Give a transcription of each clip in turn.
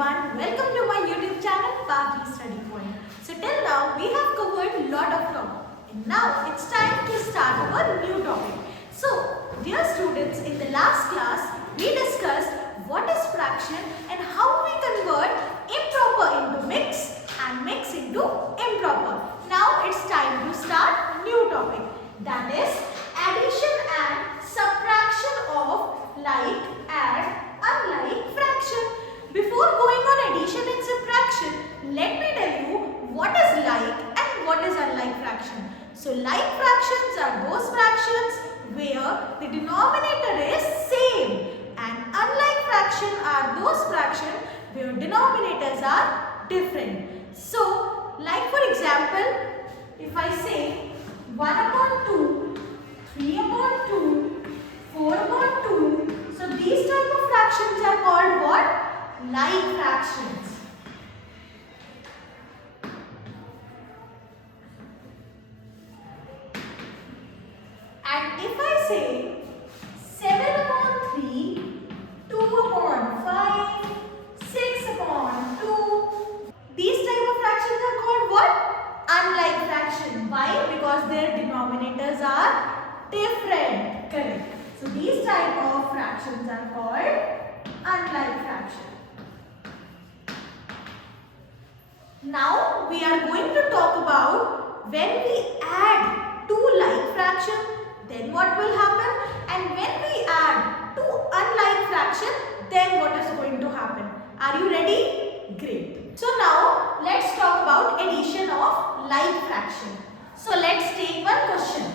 everyone, welcome to my YouTube channel Pavli Study Point. So till now we have covered a lot of topic and now it's time to start our new topic. So dear students, in the last class we discussed what is fraction and how we convert improper into mix and mix into improper. Now it's time to start new topic, that is addition and subtraction of like and unlike fraction. Before going on addition and subtraction, let me tell you what is like and what is unlike fraction. So like fractions are those fractions where the denominator is same, and unlike fraction are those fractions where denominators are different. So like for example, if I say 1 upon 2, 3 upon 2, 4 upon 2, so these type of fractions are called what? Like fractions. And if I say 7 upon 3, 2 upon 5, 6 upon 2, these type of fractions are called what? Unlike fraction. Why? Because their denominators are different. Correct. So these type of fractions are called unlike fraction. Now we are going to talk about when we add two like fractions, then what will happen, and when we add two unlike fractions, then what is going to happen. Are you ready? Great. So now let's talk about addition of like fraction. So let's take one question.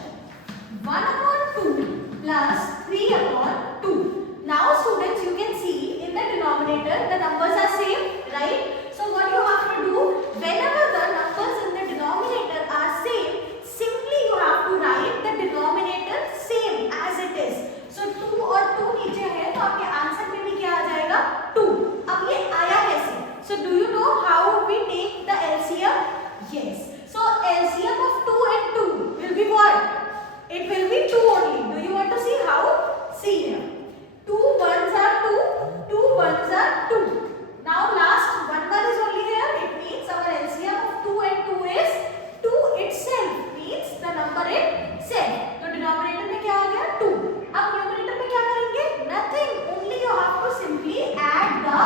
1 upon 2 plus 3 upon 2. Now students, you can see in the denominator the numbers are same, right? So what you have to do, whenever the numbers in the denominator are same, simply you have to write the denominator same as it is. So 2 और 2 नीचे है तो आपके answer में भी क्या आ जाएगा? 2. अब ये आया कैसे? So do you know how we take the LCM? Yes. So LCM of 2 and 2 will be what? It will be 2 only. Do you want to see how? See here. 2 ones are 2, 2 ones are 2. Now last one is only here. It means our LCM of 2 and 2 is 2 itself. Means the number itself. तो denominator में क्या आ गया? 2. अब numerator में क्या करेंगे? Nothing. Only you have to simply add the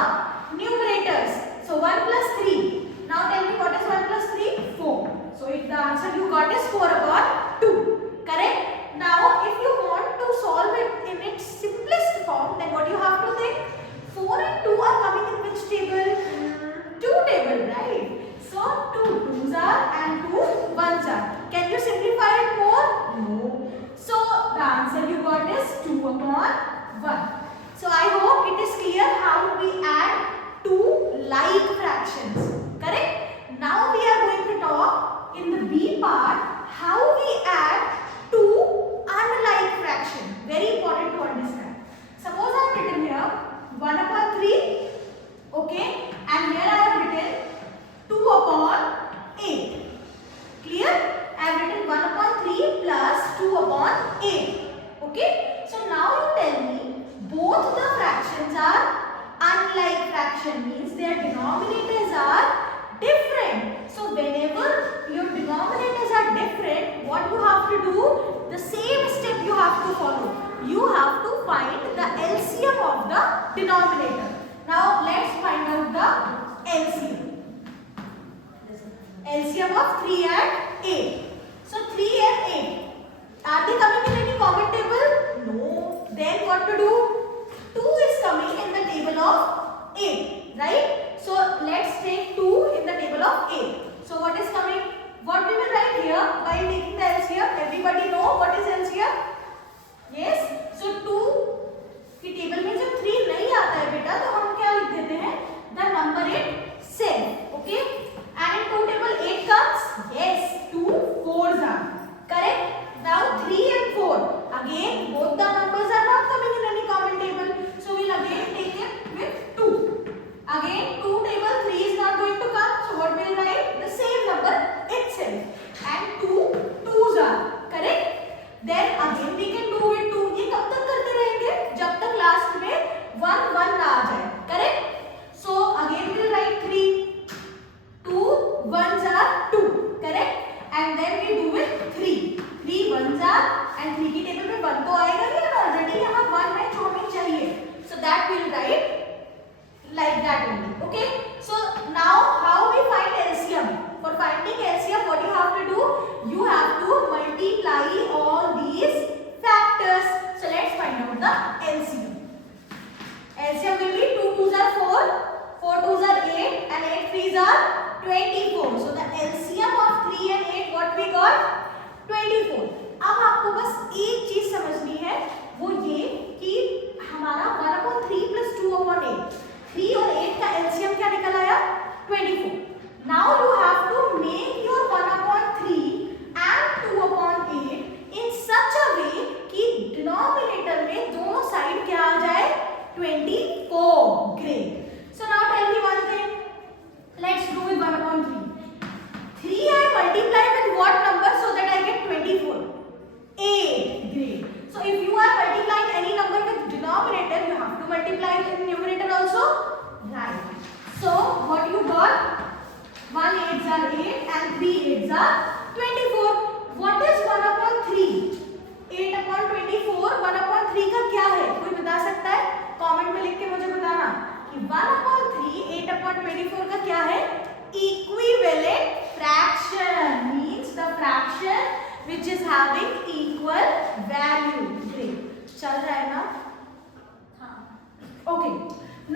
numerators. So 1 plus 3. Now tell me what is 1 plus 3? 4. So if the answer you got is 4 upon 2. Correct? Now if you want to solve it in its simplest form, then what you have to think? 4 and 2 are coming in which table? 2 table, right? So 2 2s are and 2 1s are. Can you simplify it more? No. So the answer you got is 2 upon 1. So I hope it is clear how we add two like fractions. Correct? Now we are going to talk in the B part how we add two unlike fractions. Very important to understand. Suppose I have written here 1 upon 3, okay, and here I have written 2 upon 8. Clear? I have written 1 upon 3 plus 2 upon 8. Okay? So now you tell me both the fractions are unlike fraction, means their denominators are different. So whenever your denominators are different, what you have to do? The same step you have to follow. You have to find the LCM of the denominator. Now let's find out the LCM. LCM of 3 and 8. So 3 and 8. Are they coming in any common table? No. Then what to do? 2 is coming in the table of 8. Right? So let's take 2 in the table of 8. So what is coming? What we will write here by taking the LCM? Everybody know what is LCM? Yes. So 2 की table में जब 3 नहीं आता है बेटा तो हम क्या लिख देते हैं? The number itself. Okay? And in 2 table 8 comes? Yes. 2 4s are. Correct? Now 3 and 4. Again both the numbers are not coming in any common table. So we'll again take it with 2. Again 2 table 3 is not going to come. So what we'll write? The same number itself. And 2 2s are. Correct? Then again we can do with 2. ये कब तक करते रहेंगे? जब तक last में 1 1 ना आ जाए. Correct? So again like that only. Okay, so now how we find LCM? For finding LCM, what you have to do? You have to multiply all these factors. So let's find out the LCM. LCM will be 2 2s are 4, 4 2s are 8 and 8 3s are 24. So the LCM of 3 and 8 what we got? 24. अब आपको बस एक चीज समझनी है, वो ये कि हमारा 1/3 plus 2/8, 3 और 8 का LCM क्या निकल आया? 24. Now you have to make your 1/3 and 2/8 in such a way कि डिनोमिनेटर में दोनों साइड क्या आ जाए? 24. Great. So now tell me one thing. Let's do with 1/3. 3 I multiply with what number so that I get 24? 8. Great. So if you are multiplying any number with denominator, you have to multiply it in numerator also. Right. So what you got? 1 8s are 8 and 3 8s are 24. What is 1/3? 8/24. 1/3 का क्या है? कोई बता सकता है? Comment में लिख के मुझे बताना कि 1/3 8/24 का क्या है? Equivalent fraction means the fraction which is having equal value. Great. चल रहा है ना? हाँ. Okay.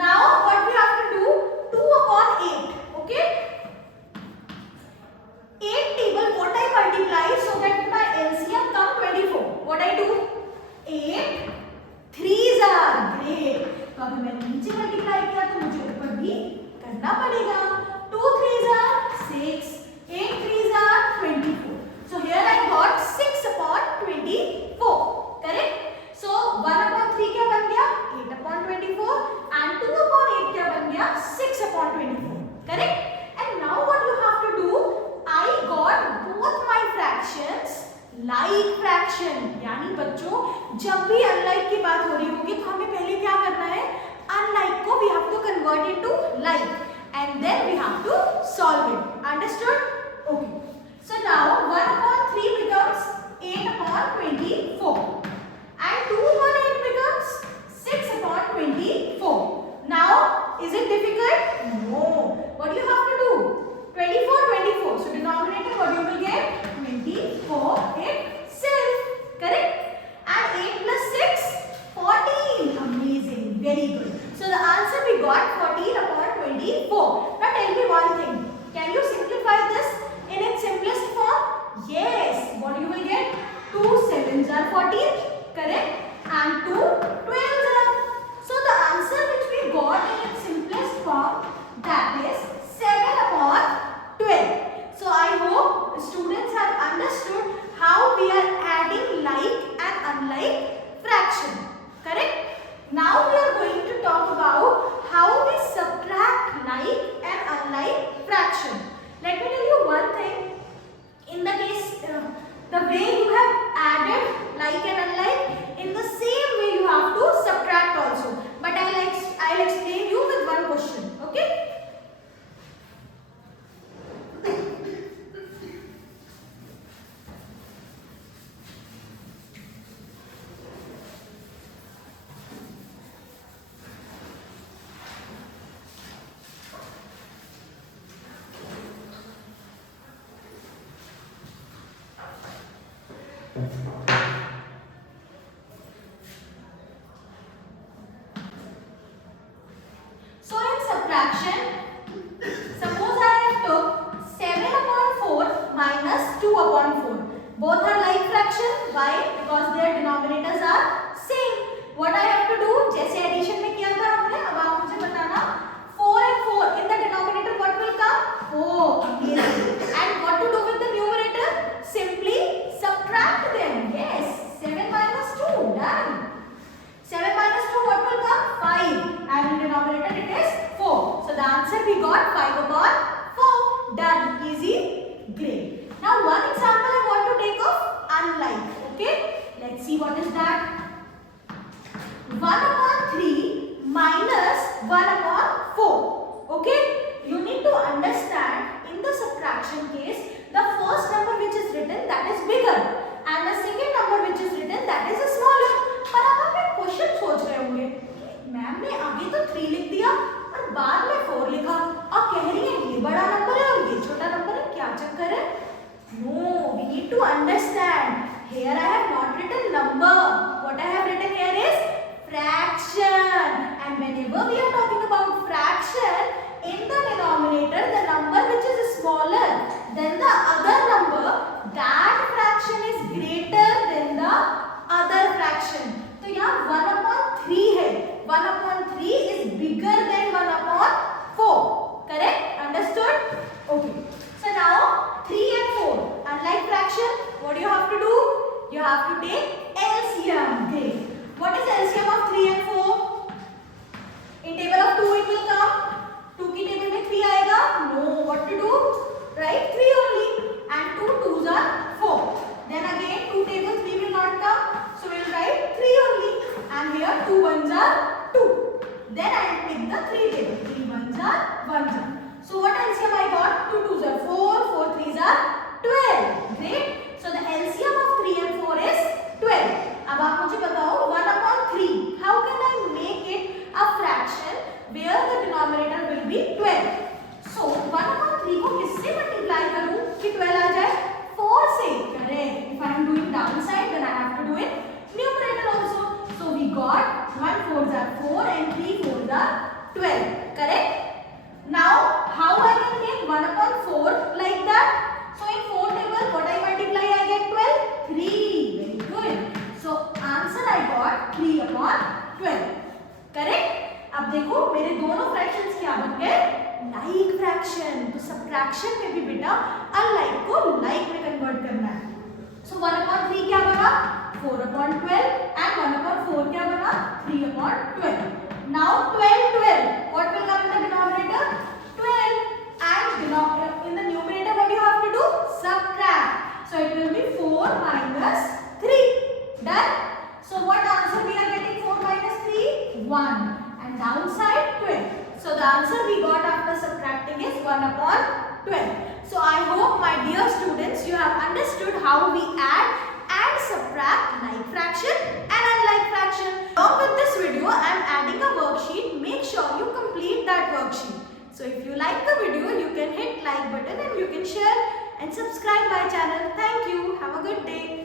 Now what we have to do? 2/8. Okay. 8 table what I multiply so that my LCM come 24. What I do? 8 3s are great. तो अगर मैंने नीचे multiply किया तो मुझे ऊपर भी करना पड़ेगा. 2 3s are 6, 8 3s are 24. So here I got 6/24. Correct? So 1/3 क्या बन गया? 8/24 and 2/8 क्या बन गया? 6/24. Correct? And now what you have to do? I got both my fractions like fraction. यानी बच्चों जब भी unlike की बात हो रही होगी तो हमें पहले क्या करना है? Unlike को we have to convert into like and then we have to solve it. Understood? Okay. So now 1/3 becomes 8/24 and 2/8 becomes 6/24. Now is it difficult? No. What do you have to do? 24 24. So denominator what you will get? 24 itself. Correct? And 8 plus 6 14. Amazing. Very good. So the answer we got 14/24. Now tell me one thing. Can you simplify this in its simplest form? Yes. What you will get? 2 7s are 14. Correct? And 2 12s are. So the answer which we got in its simplest form, that is 7/12. So I hope students have understood how we are adding like and unlike fraction. Correct? Now we are going to talk about how we subtract like and unlike fraction. Let me tell you one thing. In the case, the way you have added like and unlike, in the same way you have to subtract also. But I'll explain you with one question. Okay? So in subtraction, suppose I took 7/4 minus 2/4. Both are like fraction. Why? Because their denominators are same. What I have to do? जैसे addition में किया था हमने, अब आप मुझे बताना 4 and 4 in the denominator what will come? 4. Amazing. And what to do with the numerator? Simply subtract them. Yes. 7 minus 2. Done. 7 minus 2 what will come? 5. And in denominator it is 4. So the answer we got 5/4. Done. Easy. Great. Now one example I want to take of unlike. Okay. Let's see what is that. 1/3 minus 1/4. Okay. You need to understand in the subtraction case the first number which is written that is bigger and the second number which is written that is smaller. पर अब आप एक question सोच रहे होंगे ma'am ने आगे तो 3 लिख दिया और here I have not written number. What I have written here is fraction. And whenever we are talking about fraction, in the denominator, the number which is smaller than the other number, that fraction is greater than the other fraction. तो यहाँ 1/3 है. 1/3 is bigger than 1/4. Correct? Understood? Okay. So now 3 and 4. Unlike fraction, what do you have to do? You have to take LCM. Great. What is LCM of 3 and 4? In table of 2 it will come. 2 की table में 3 आएगा. No. What to do? Write 3 only. And 2 2s are 4. Then again 2 table 3 will not come. So we will write 3 only. And here 2 1s are 2. Then I will pick the 3 table. 3 1s are 1s are. So what LCM I got? 2 2s are 4. 4 3s are 12. Great. So the LCM of 3 and 4 is 12. अब आप मुझे बताओ 1/3. How can I make it a fraction where the denominator will be 12? So 1/3 को किससे multiply करूँ कि 12 आ जाए? 4 से. Correct. If I am doing downside, then I have to do it numerator also. So we got 1 4s are 4 and 3 4s are 12. Correct. Now how I can make 1/4 like that? So in 4 table, what I multiply, I get 12. 3. Very good. So answer I got 3/12. Correct? अब देखो मेरे दोनों fractions क्या बन गए? Like fraction. तो subtraction में भी बेटा अनलाइक को लाइक में कन्वर्ट करना है. So 1/3 क्या बना? 4/12 and 1/4 क्या बना? 3/12. Now 12 12. What will come in the denominator? 12. And in the numerator what you have to do? Subtract. So it will be 4 minus 3. Done? So what answer we are getting? 4 minus 3? 1. And downside 12. So the answer we got after subtracting is 1/12. So I hope my dear students you have understood how we add and subtract like fraction and unlike fraction. Along with this video I am adding a worksheet. Make sure you complete that worksheet. So if you like the video, you can hit like button and you can share and subscribe my channel. Thank you. Have a good day.